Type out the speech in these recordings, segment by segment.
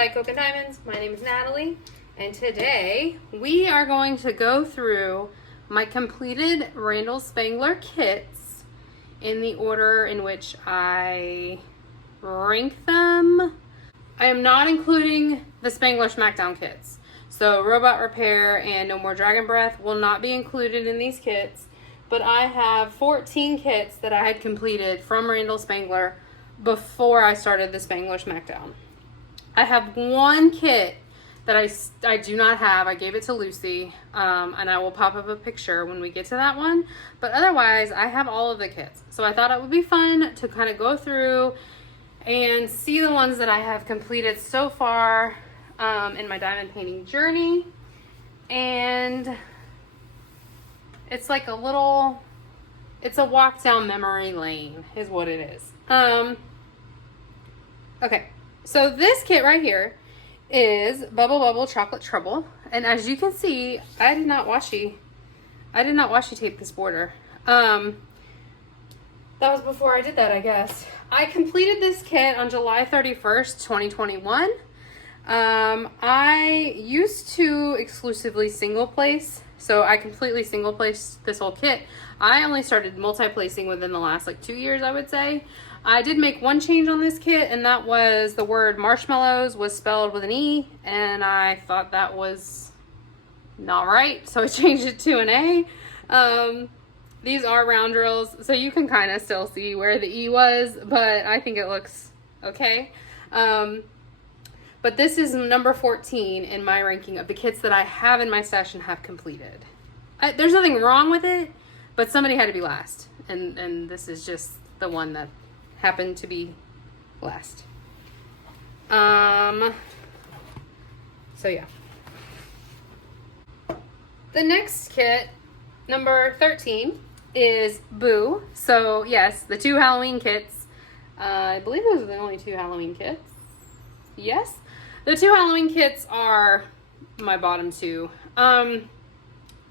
Dietcoke.and.diamonds. My name is Natalie, and today we are going to go through my completed Randal Spangler kits in the order in which I rank them. I am not including the Spangler Smackdown kits. So Robot Repair and No More Dragon Breath will not be included in these kits, but I have 14 kits that I had completed from Randal Spangler before I started the Spangler Smackdown. I have one kit that I do not have. I gave it to Lucy, and I will pop up a picture when we get to that one. But otherwise, I have all of the kits. So I thought it would be fun to kind of go through and see the ones that I have completed so far in my diamond painting journey. And it's like a little, it's a walk down memory lane is what it is. Okay. So this kit right here is Bubble Bubble Chocolate Trouble. And as you can see, I did not washi tape this border. That was before I did that, I guess. I completed this kit on July 31st, 2021. I used to exclusively single place. So I completely single placed this whole kit. I only started multi-placing within the last 2 years, I would say. I did make one change on this kit, and that was the word marshmallows was spelled with an E, and I thought that was not right, so I changed it to an A. These are round drills, so you can kind of still see where the E was, but I think it looks okay. But this is number 14 in my ranking of the kits that I have in my stash and have completed. There's nothing wrong with it, but somebody had to be last, and this is just the one that happened to be last. So yeah. The next kit, number 13, is Boo. So yes, the 2 Halloween kits. I believe those are the only 2 Halloween kits. Yes. The 2 Halloween kits are my bottom 2. I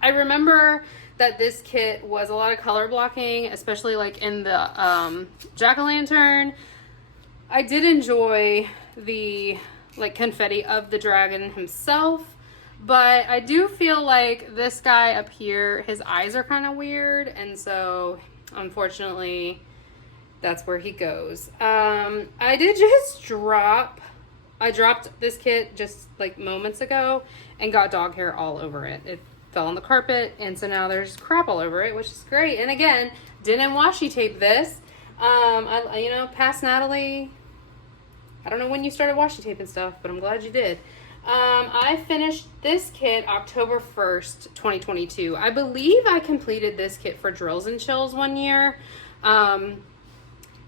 remember that this kit was a lot of color blocking, especially in the jack-o'-lantern. I did enjoy the confetti of the dragon himself, but I do feel like this guy up here, his eyes are kind of weird, and so unfortunately that's where he goes. I did just dropped this kit just moments ago and got dog hair all over it. It fell on the carpet, and so now there's crap all over it, which is great. And again, didn't washi tape this. Past Natalie, I don't know when you started washi taping stuff, but I'm glad you did. I finished this kit October 1st, 2022. I believe I completed this kit for Drills and Chills one year. And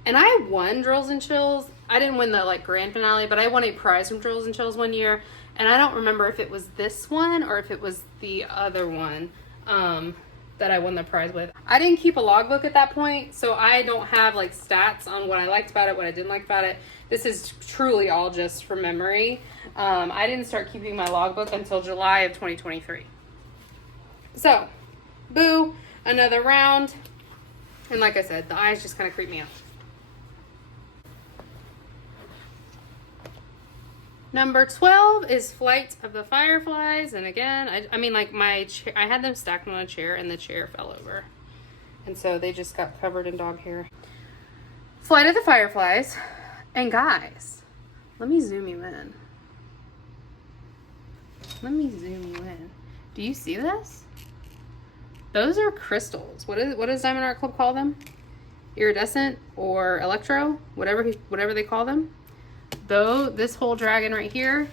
I won Drills and Chills. I didn't win the grand finale, but I won a prize from Drills and Chills one year. And I don't remember if it was this one or if it was the other one that I won the prize with. I didn't keep a logbook at that point, so I don't have stats on what I liked about it, what I didn't like about it. This is truly all just from memory. I didn't start keeping my logbook until July of 2023. So, Boo, another round. And like I said, the eyes just kind of creep me out. Number 12 is Flight of the Fireflies, and again, I had them stacked on a chair, and the chair fell over, and so they just got covered in dog hair. Flight of the Fireflies, and guys, let me zoom you in. Do you see this? Those are crystals. What does Diamond Art Club call them? Iridescent or electro, whatever they call them. Though this whole dragon right here,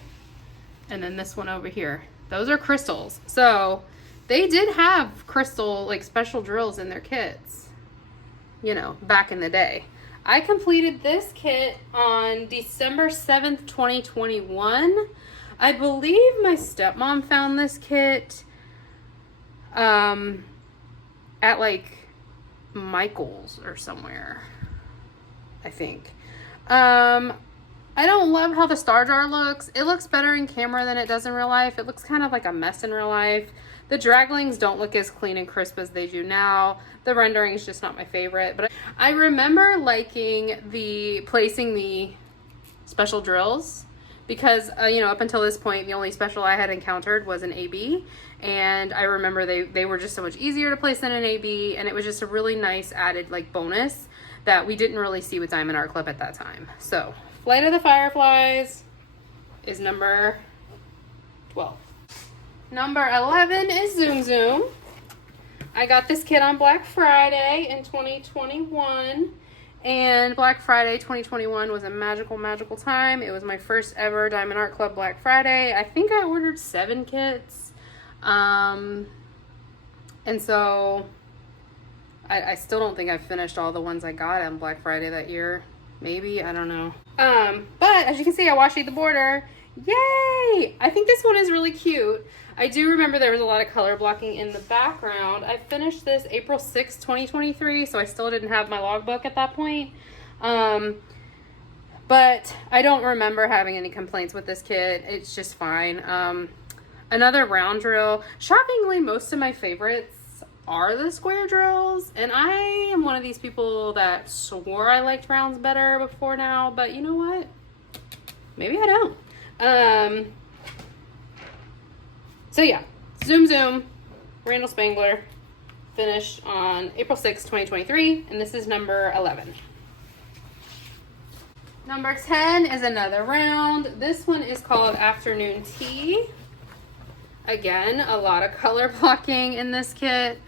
and then this one over here, those are crystals. So they did have crystal special drills in their kits, back in the day. I completed this kit on December 7th, 2021. I believe my stepmom found this kit at Michael's or somewhere, I think. I don't love how the star jar looks. It looks better in camera than it does in real life. It looks kind of like a mess in real life. The draglings don't look as clean and crisp as they do now. The rendering is just not my favorite. But I remember liking placing the special drills because, you know, up until this point, the only special I had encountered was an AB. And I remember they were just so much easier to place than an AB. And it was just a really nice added like bonus that we didn't really see with Diamond Art Club at that time. So Flight of the Fireflies is number 12. Number 11 is Zoom Zoom. I got this kit on Black Friday in 2021. And Black Friday 2021 was a magical, magical time. It was my first ever Diamond Art Club Black Friday. I think I ordered 7 kits. And so I still don't think I've finished all the ones I got on Black Friday that year. Maybe, I don't know. But as you can see, I washi the border. Yay! I think this one is really cute. I do remember there was a lot of color blocking in the background. I finished this April 6, 2023, so I still didn't have my logbook at that point. But I don't remember having any complaints with this kit. It's just fine. Another round drill. Shockingly, most of my favorites are the square drills, and I am one of these people that swore I liked rounds better before now, but you know what? Maybe I don't. So yeah, Zoom Zoom, Randal Spangler, finished on April 6, 2023, and this is number 11. Number 10 is another round. This one is called Afternoon Tea. Again, a lot of color blocking in this kit,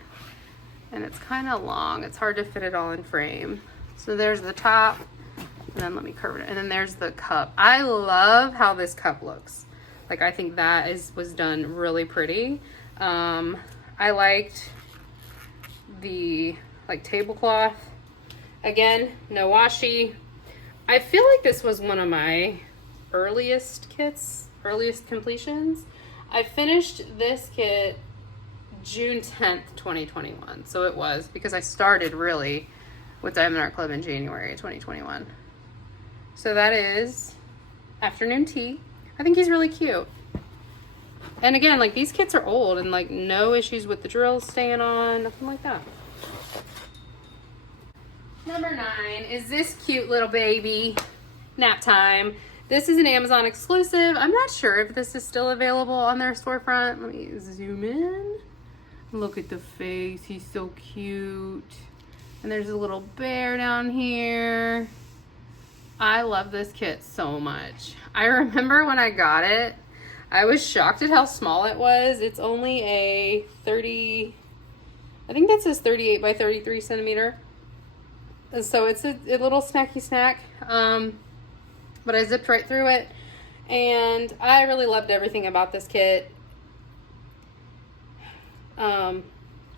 and it's kind of long. It's hard to fit it all in frame. So there's the top, and then let me curve it, and then there's the cup. I love how this cup looks. Like, I think that was done really pretty. I liked the like tablecloth. Again, no washi. I feel like this was one of my earliest kits, earliest completions. I finished this kit June 10th, 2021. So it was, because I started really with Diamond Art Club in January 2021. So that is Afternoon Tea. I think he's really cute. And again, like, these kits are old and like no issues with the drills staying on, nothing like that. Number 9 is this cute little baby, Nap Time. This is an Amazon exclusive. I'm not sure if this is still available on their storefront. Let me zoom in. Look at the face, he's so cute. And there's a little bear down here. I love this kit so much. I remember when I got it, I was shocked at how small it was. It's only a 30, I think that says 38 by 33 centimeter. And so it's a little snacky snack. But I zipped right through it. And I really loved everything about this kit. I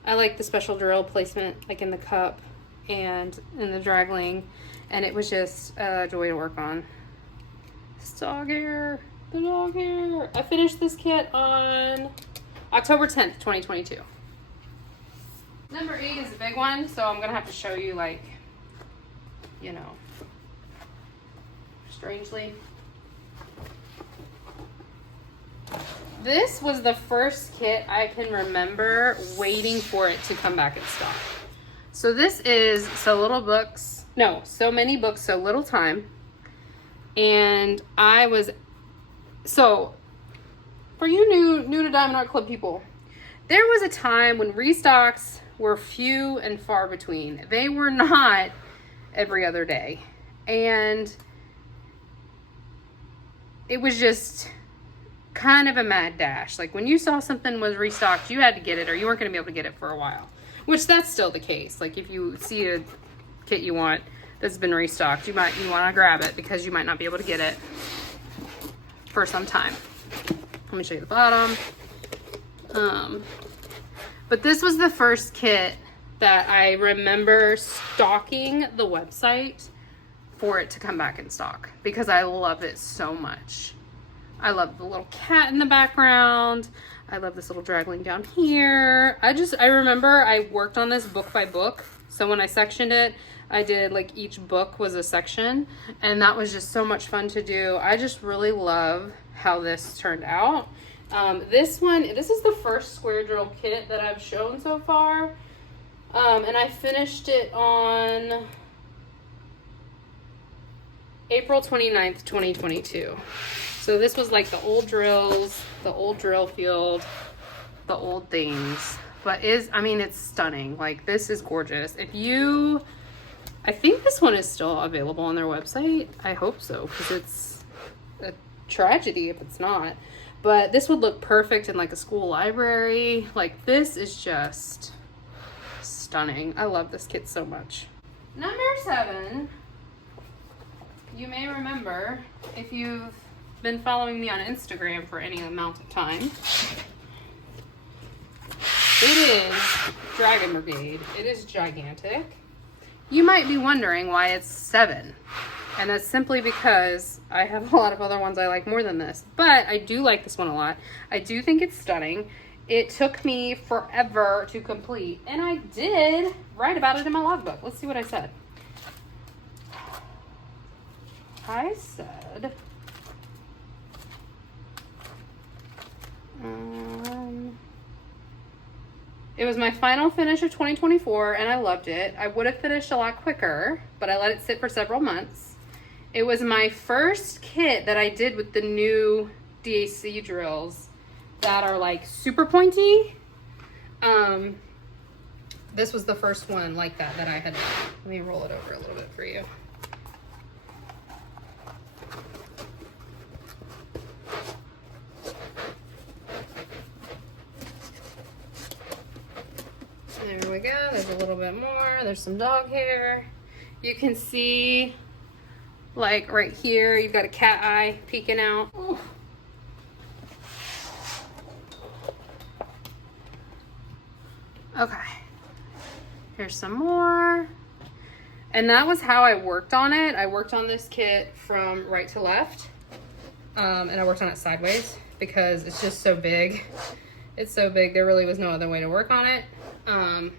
like the special drill placement, like in the cup and in the dragling. And it was just a joy to work on. This dog hair, the dog hair. I finished this kit on October 10th, 2022. Number 8 is a big one, so I'm gonna have to show you, like, you know, strangely. This was the first kit I can remember waiting for it to come back in stock. So this is So Many Books, So Little Time. And I was, so for you new to Diamond Art Club people, there was a time when restocks were few and far between. They were not every other day. And it was just kind of a mad dash. Like, when you saw something was restocked, you had to get it or you weren't going to be able to get it for a while. Which that's still the case. Like, if you see a kit you want that's been restocked, you want to grab it because you might not be able to get it for some time. Let me show you the bottom. But this was the first kit that I remember stalking the website for it to come back in stock because I love it so much. I love the little cat in the background. I love this little dragling down here. I remember I worked on this book by book. So when I sectioned it, I did like each book was a section, and that was just so much fun to do. I just really love how this turned out. This is the first square drill kit that I've shown so far. And I finished it on April 29th, 2022. So this was like the old drills, the old drill field, the old things. But I mean, it's stunning. Like, this is gorgeous. I think this one is still available on their website. I hope so, because it's a tragedy if it's not. But this would look perfect in like a school library. Like, this is just stunning. I love this kit so much. Number 7, you may remember if you've been following me on Instagram for any amount of time. It is Dragon Brigade. It is gigantic. You might be wondering why it's 7. And that's simply because I have a lot of other ones I like more than this. But I do like this one a lot. I do think it's stunning. It took me forever to complete. And I did write about it in my logbook. Let's see what I said. I said... it was my final finish of 2024, and I loved it. I would have finished a lot quicker, but I let it sit for several months. It was my first kit that I did with the new DAC drills that are like super pointy. This was the first one like that I had. Let me roll it over a little bit for you. There we go. There's a little bit more. There's some dog hair. You can see, like right here, you've got a cat eye peeking out. Ooh. Okay. Here's some more. And that was how I worked on it. I worked on this kit from right to left. And I worked on it sideways because it's just so big. It's so big, there really was no other way to work on it. And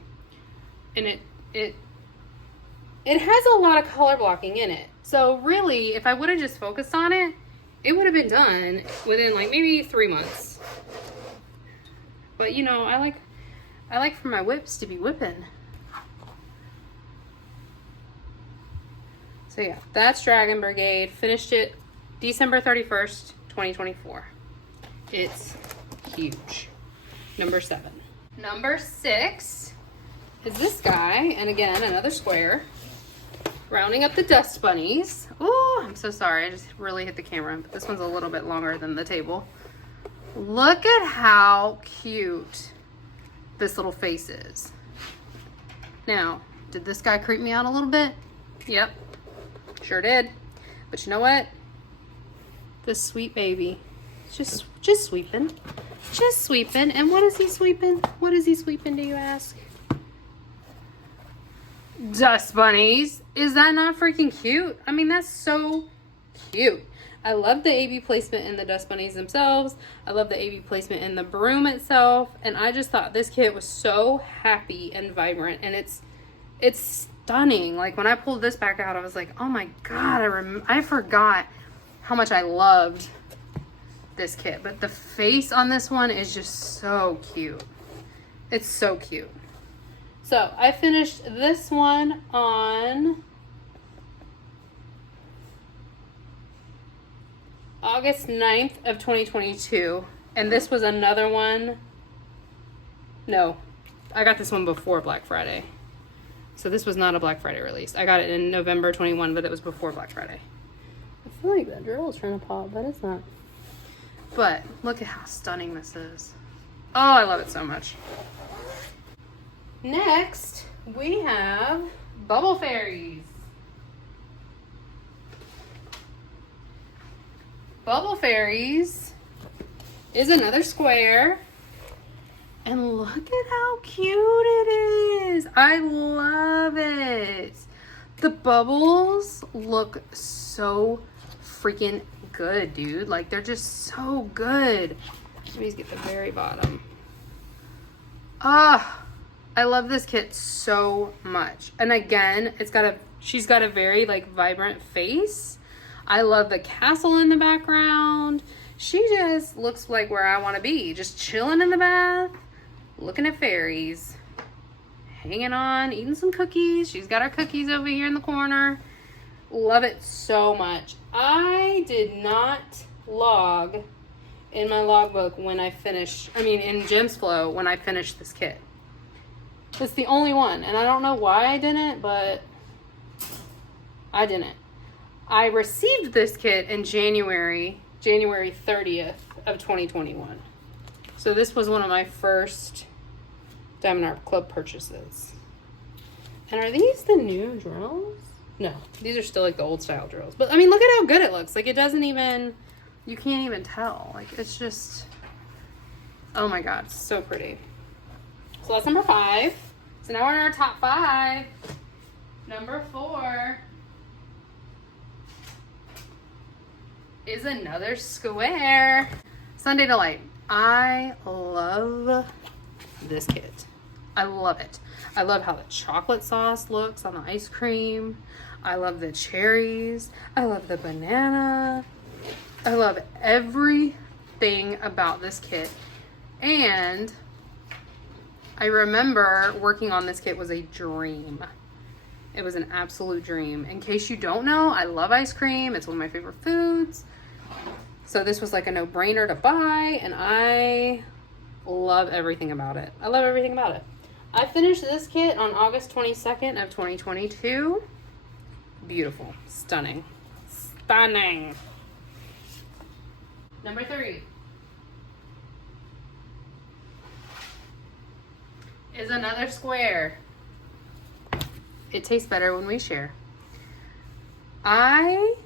it has a lot of color blocking in it. So really, if I would have just focused on it, it would have been done within like maybe 3 months. But you know, I like for my whips to be whipping. So yeah, that's Dragon Brigade. Finished it December 31st, 2024. It's huge. Number 7. Number 6 is this guy, and again, another square. Rounding up the dust bunnies. Oh, I'm so sorry. I just really hit the camera. But this one's a little bit longer than the table. Look at how cute this little face is. Now, did this guy creep me out a little bit? Yep, sure did. But you know what? This sweet baby, just sweeping. Just sweeping. And what is he sweeping? What is he sweeping, do you ask? Dust bunnies. Is that not freaking cute? I mean, that's so cute. I love the AB placement in the dust bunnies themselves. I love the AB placement in the broom itself. And I just thought this kit was so happy and vibrant. And it's stunning. Like, when I pulled this back out, I was like, oh my God, I forgot how much I loved this kit. But the face on this one is just so cute. It's so cute. So I finished this one on August 9th of 2022. And this was another one. No, I got this one before Black Friday. So this was not a Black Friday release. I got it in November 21, but it was before Black Friday. I feel like that drill is trying to pop, but it's not. But look at how stunning this is. Oh, I love it so much. Next, we have Bubble Fairies. Bubble Fairies is another square. And look at how cute it is. I love it. The bubbles look so freaking good, dude. Like, they're just so good. Let me just get the very bottom. Ah. I love this kit so much. And again, she's got a very like vibrant face. I love the castle in the background. She just looks like where I want to be. Just chilling in the bath, looking at fairies, hanging on, eating some cookies. She's got her cookies over here in the corner. Love it so much. I did not log in my logbook when I finished, in Gem's Flow when I finished this kit. It's the only one, and I don't know why I didn't, but I didn't. I received this kit in January 30th of 2021. So this was one of my first Diamond Art Club purchases. And are these the new drills? No, these are still like the old style drills. But I mean, look at how good it looks. Like, it doesn't even, you can't even tell. Like, it's just, oh my God, it's so pretty. So that's number 5. So now we're in our top 5. Number 4 is another square. Sunday Delight. I love this kit. I love it. I love how the chocolate sauce looks on the ice cream. I love the cherries. I love the banana. I love everything about this kit. And I remember working on this kit was a dream. It was an absolute dream. In case you don't know, I love ice cream. It's one of my favorite foods. So this was like a no-brainer to buy, and I love everything about it. I love everything about it. I finished this kit on August 22nd of 2022. Beautiful. Stunning. Stunning. Number 3 is another square. It tastes better when we share. I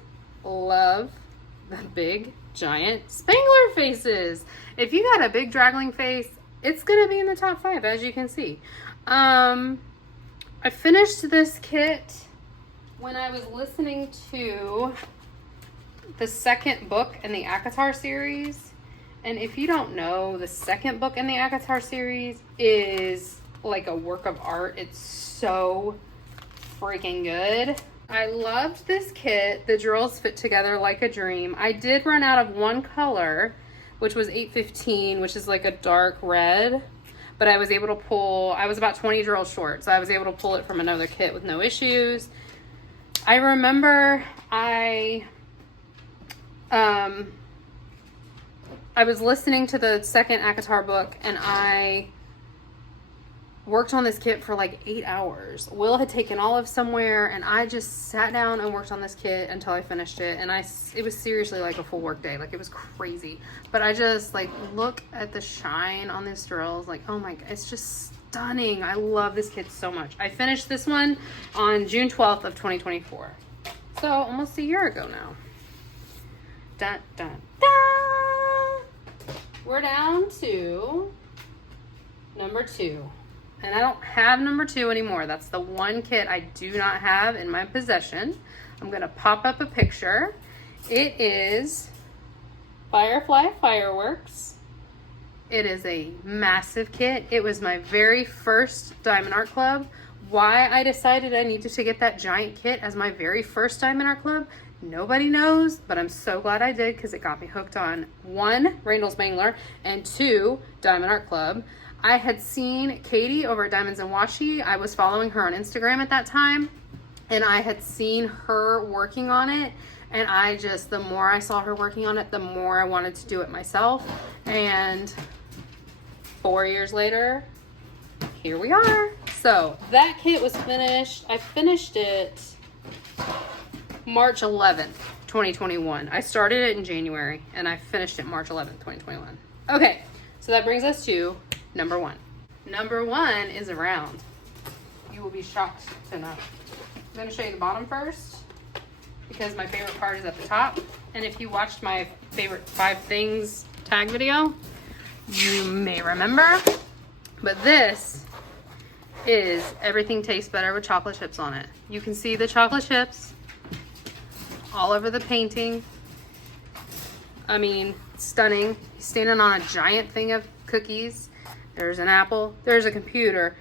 love the big giant Spangler faces. If you got a big draggling face, it's gonna be in the top 5, as you can see. I finished this kit when I was listening to the second book in the ACOTAR series. And if you don't know, the second book in the ACOTAR series is like a work of art. It's so freaking good. I loved this kit. The drills fit together like a dream. I did run out of one color, which was 815, which is like a dark red, but I was able to pull, I was about 20 drills short, so I was able to pull it from another kit with no issues. I remember I was listening to the second ACOTAR book, and I worked on this kit for like 8 hours. Will had taken Olive somewhere, and I just sat down and worked on this kit until I finished it. And it was seriously like a full work day. Like, it was crazy. But I just like look at the shine on these drills. Like, oh my God, it's just stunning. I love this kit so much. I finished this one on June 12th of 2024. So almost a year ago now. Dun, dun, dun. We're down to number 2. And I don't have number 2 anymore. That's the one kit I do not have in my possession. I'm going to pop up a picture. It is Firefly Fireworks. It is a massive kit. It was my very first Diamond Art Club. Why I decided I needed to get that giant kit as my very first Diamond Art Club, nobody knows, but I'm so glad I did, because it got me hooked on 1, Randal Spangler, and 2, Diamond Art Club. I had seen Katie over at Diamonds and Washi. I was following her on Instagram at that time, and I had seen her working on it, and the more I saw her working on it, the more I wanted to do it myself. And 4 years later, here we are. So that kit was finished. I finished it March 11th, 2021. I started it in January, and I finished it March 11th, 2021. Okay, so that brings us to number 1. Number 1 is a round. You will be shocked to know. I'm going to show you the bottom first, because my favorite part is at the top. And if you watched my favorite 5 things tag video, you may remember. But this is Everything Tastes Better with chocolate chips on it. You can see the chocolate chips all over the painting. I mean, stunning. He's standing on a giant thing of cookies. There's an apple, there's a computer,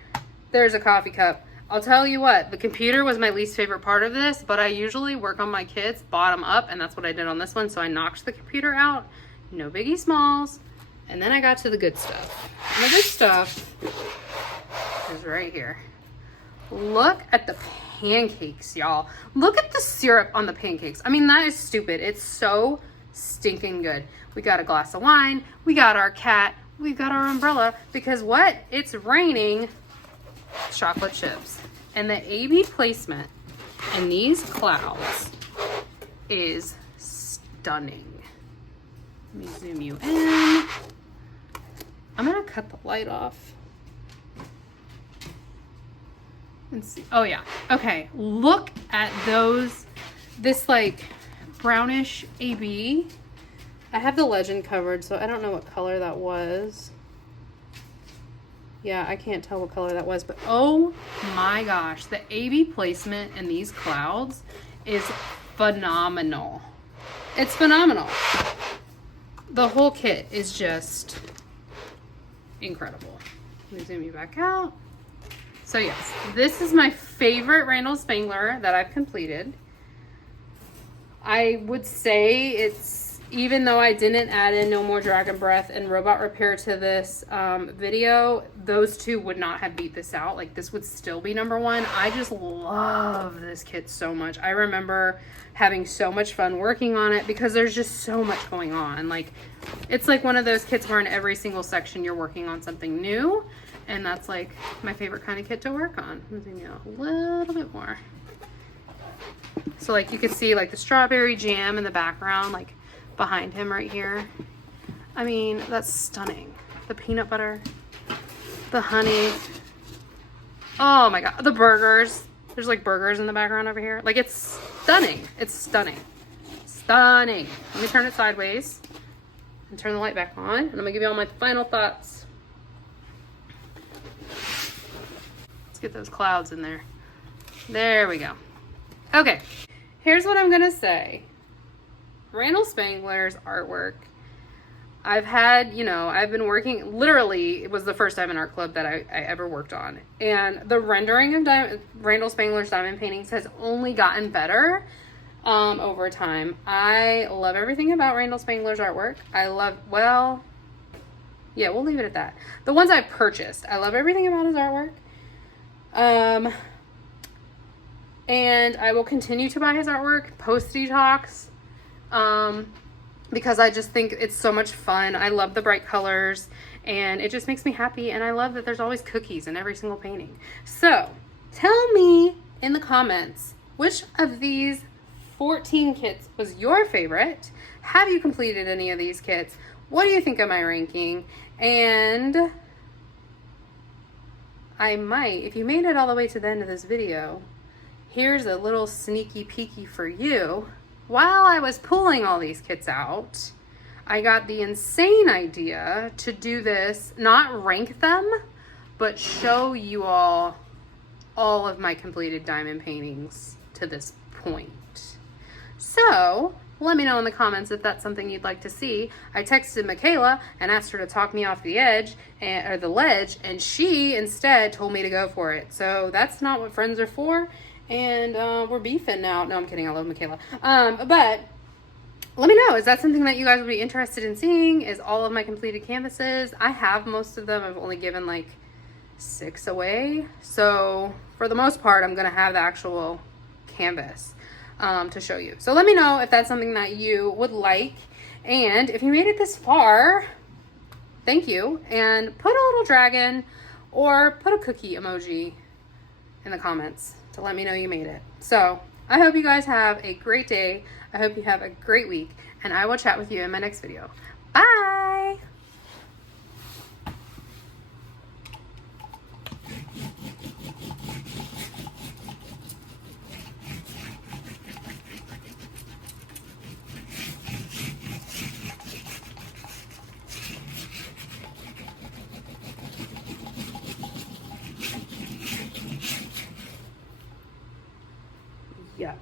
there's a coffee cup. I'll tell you what, the computer was my least favorite part of this, but I usually work on my kits bottom up, and that's what I did on this one. So I knocked the computer out, no biggie smalls, and then I got to the good stuff. And the good stuff is right here. Look at the pancakes, y'all. Look at the syrup on the pancakes. I mean, that is stupid. It's so stinking good. We got a glass of wine. We got our cat. We got our umbrella. Because what? It's raining chocolate chips. And the AB placement in these clouds is stunning. Let me zoom you in. I'm gonna cut the light off. Let's see. Oh yeah. Okay. Look at those. This like brownish AB. I have the legend covered, so I don't know what color that was. Yeah, I can't tell what color that was, but oh my gosh, the AB placement in these clouds is phenomenal. It's phenomenal. The whole kit is just incredible. Let me zoom you back out. So yes, this is my favorite Randal Spangler that I've completed. I would say it's, even though I didn't add in No More Dragon Breath and Robot Repair to this video, those two would not have beat this out. Like, this would still be number one. I just love this kit so much. I remember having so much fun working on it because there's just so much going on. Like, it's like one of those kits where in every single section you're working on something new, and that's like my favorite kind of kit to work on. Let me zoom out a little bit more. So like you can see like the strawberry jam in the background, like behind him right here. I mean, that's stunning. The peanut butter, the honey. Oh my God, the burgers. There's like burgers in the background over here. Like, it's stunning. It's stunning. Stunning. Let me turn it sideways and turn the light back on. And I'm gonna give you all my final thoughts. Let's get those clouds in there. There we go. Okay, here's what I'm gonna say. Randal Spangler's artwork, I've had, you know, I've been working, literally, it was the first time in art club that I ever worked on. And the rendering of Randal Spangler's diamond paintings has only gotten better over time. I love everything about Randal Spangler's artwork. I love, well, yeah, we'll leave it at that. The ones I've purchased, I love everything about his artwork. And I will continue to buy his artwork post detox. Because I just think it's so much fun. I love the bright colors and it just makes me happy. And I love that there's always cookies in every single painting. So tell me in the comments, which of these 14 kits was your favorite? Have you completed any of these kits? What do you think of my ranking? And I might, if you made it all the way to the end of this video, here's a little sneaky peeky for you. While I was pulling all these kits out, I got the insane idea to do this, not rank them, but show you all of my completed diamond paintings to this point. So let me know in the comments if that's something you'd like to see. I texted Michaela and asked her to talk me off the edge, or the ledge, and she instead told me to go for it. So that's not what friends are for. And we're beefing now. No, I'm kidding. I love Michaela. But let me know. Is that something that you guys would be interested in seeing? Is all of my completed canvases? I have most of them. I've only given like 6 away. So for the most part, I'm going to have the actual canvas to show you. So let me know if that's something that you would like. And if you made it this far, thank you. And put a little dragon or put a cookie emoji in the comments to let me know you made it. So I hope you guys have a great day. I hope you have a great week, and I will chat with you in my next video. Bye. Yuck.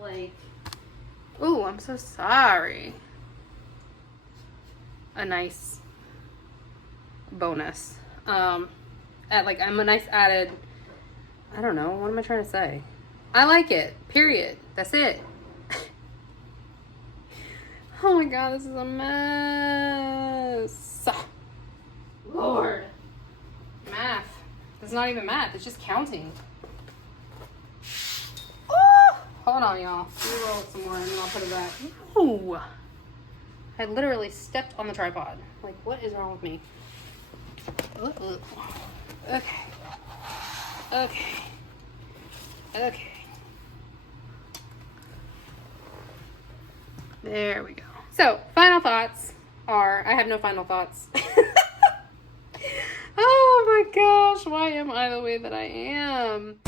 Like, oh, I'm so sorry. A nice bonus. I'm a nice added, I don't know, what am I trying to say? I like it, period. That's it. Oh my God, this is a mess. Lord. Math. It's not even math. It's just counting. Oh! Hold on, y'all. Let me roll it some more and then I'll put it back. Ooh. I literally stepped on the tripod. Like, what is wrong with me? Okay. Okay. Okay. There we go. So, final thoughts are, I have no final thoughts. Oh my gosh, why am I the way that I am?